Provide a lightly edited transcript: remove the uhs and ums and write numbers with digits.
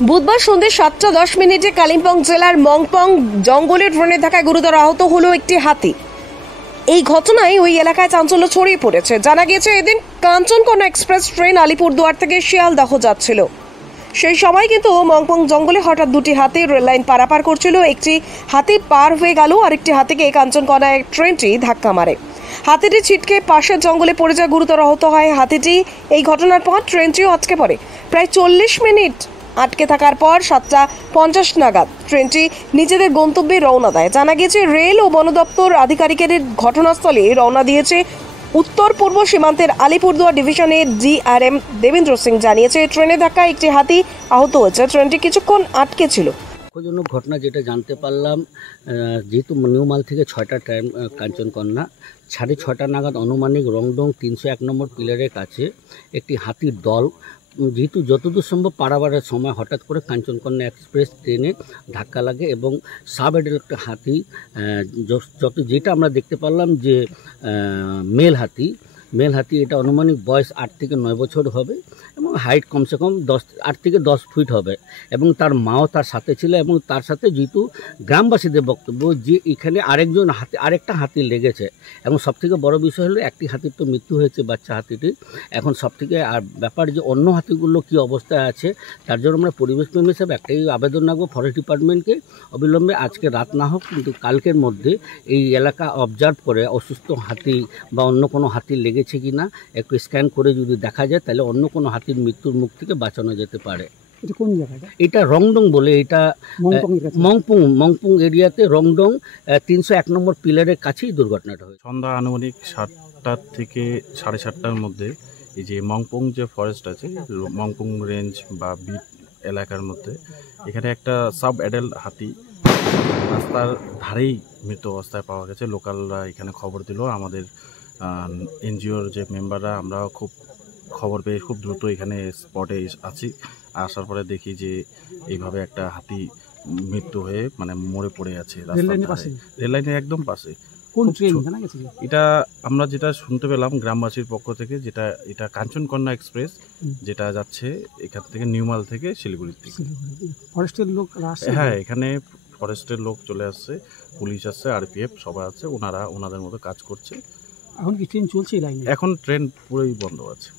বুধবার সন্ধ্যে 7:10 কালিম্পং জেলার মংপং জঙ্গলে ট্রেনের ধাক্কায় গুরুতর আহত হলো একটি হাতি। এই ঘটনায় ওই এলাকায় চাঞ্চল্য ছড়িয়ে পড়েছে। জানা গিয়েছে, এদিন কাঞ্চনকন্যা এক্সপ্রেস ট্রেন আলিপুরদুয়ার থেকে শিয়ালদহ যাচ্ছিল। সেই সময় কিন্তু মংপং জঙ্গলে হঠাৎ দুটি হাতি রেললাইন পারাপার করছিল। একটি হাতি পার হয়ে গেল, আরেকটি হাতিকে কাঞ্চনকন্যা ট্রেনটি ধাক্কা মারে। হাতিটি ছিটকে পাশের জঙ্গলে পড়ে যায়, গুরুতর আহত হয় হাতিটি। এই ঘটনার পর ট্রেনটিও আটকে পড়ে। প্রায় 40 মিনিট আটকে থাকার পর 7:50 নাগাদ ট্রেনটি নিজেদের গন্তব্যে রওনা দেয়। জানা গিয়েছে, রেল ও বন দপ্তর আধিকারিকের ঘটনাস্থলে রওনা দিয়েছে। উত্তর পূর্ব সীমান্তের আলিপুরদুয়ার ডিভিশনের ডিআরএম দেবেন্দ্র সিং জানিয়েছে, ট্রেনের ধাক্কায় একটি হাতি আহত হয়েছে। ট্রেনটি কিছুক্ষণ আটকে ছিল। দুঃখজনক ঘটনা যেটা জানতে পারলাম, যেহেতু নিউমাল থেকে 6টা ট্রেন কাঞ্চনকন্যা 6:30 নাগাদ আনুমানিক রংডং 301 নম্বর পিলারের কাছে একটি হাতির দল যেহেতু যতদূর সম্ভব পারাবারের সময় হঠাৎ করে কাঞ্চনকন্যা এক্সপ্রেস ট্রেনে ধাক্কা লাগে এবং সাব এডেল একটা হাতি, যেটা আমরা দেখতে পারলাম যে মেল হাতি এটা আনুমানিক বয়স 8 থেকে 9 বছর হবে এবং হাইট কমসে কম 8 থেকে 10 ফিট হবে এবং তার মাও তার সাথে ছিল। এবং তার সাথে যেহেতু গ্রামবাসীদের বক্তব্য যে এখানে আরেকটা হাতি লেগেছে এবং সবথেকে বড় বিষয় হলো একটি হাতির তো মৃত্যু হয়েছে, বাচ্চা হাতিটির। এখন সবথেকে আর ব্যাপার যে অন্য হাতিগুলো কী অবস্থায় আছে, তার জন্য আমরা পরিবেশপ্রেমী হিসেবে একটাই আবেদন রাখবো ফরেস্ট ডিপার্টমেন্টকে, অবিলম্বে আজকে রাত না হোক কিন্তু কালকের মধ্যে এই এলাকা অবজার্ভ করে অসুস্থ হাতি বা অন্য কোনো হাতি লেগেছে কিনা একটু স্ক্যান করে যদি দেখা যায়, তাহলে অন্য কোনো হাতির মৃত্যুর মুখ থেকে বাঁচানো যেতে পারে। কোন জায়গাটা? এটা রংডং বলে, এটা মংপুং এরিয়াতে রংডং 301 নম্বর পিলারের কাছেই দুর্ঘটনাটা হয়েছে। সন্ধ্যা আনুমানিক 7টা থেকে 7:30টার মধ্যে এই যে মংপুং যে ফরেস্ট আছে, মংপুং রেঞ্জ বা বিট এলাকার মধ্যে এখানে একটা সাব অ্যাডাল্ট হাতি রাস্তার ধারেই মৃত অবস্থায় পাওয়া গেছে। লোকালরা এখানে খবর দিল, আমাদের এনজিওর যে মেম্বাররা আমরা খুব খবর পেয়ে খুব দ্রুত এখানে স্পটে আছি। আসার পরে দেখি যে এইভাবে একটা হাতি মৃত্যু হয়ে মানে মরে পড়ে আছে রেল লাইনের একদম পাশে। কোন ট্রেন জানা গেছে? এটা আমরা যেটা শুনতে পেলাম গ্রামবাসীর পক্ষ থেকে, এটা কাঞ্চনকন্যা এক্সপ্রেস যেটা যাচ্ছে এখান থেকে নিউমাল থেকে শিলিগুড়ির দিকে। ফরেস্টের লোক আসছে? হ্যাঁ, এখানে ফরেস্টের লোক চলে আসছে, পুলিশ আসছে, আরপিএফ সবাই আছে, ওনারা ওনাদের মতো কাজ করছে। এখন কি ট্রেন চলছে এই লাইনে? এখন ট্রেন পুরোই বন্ধ আছে।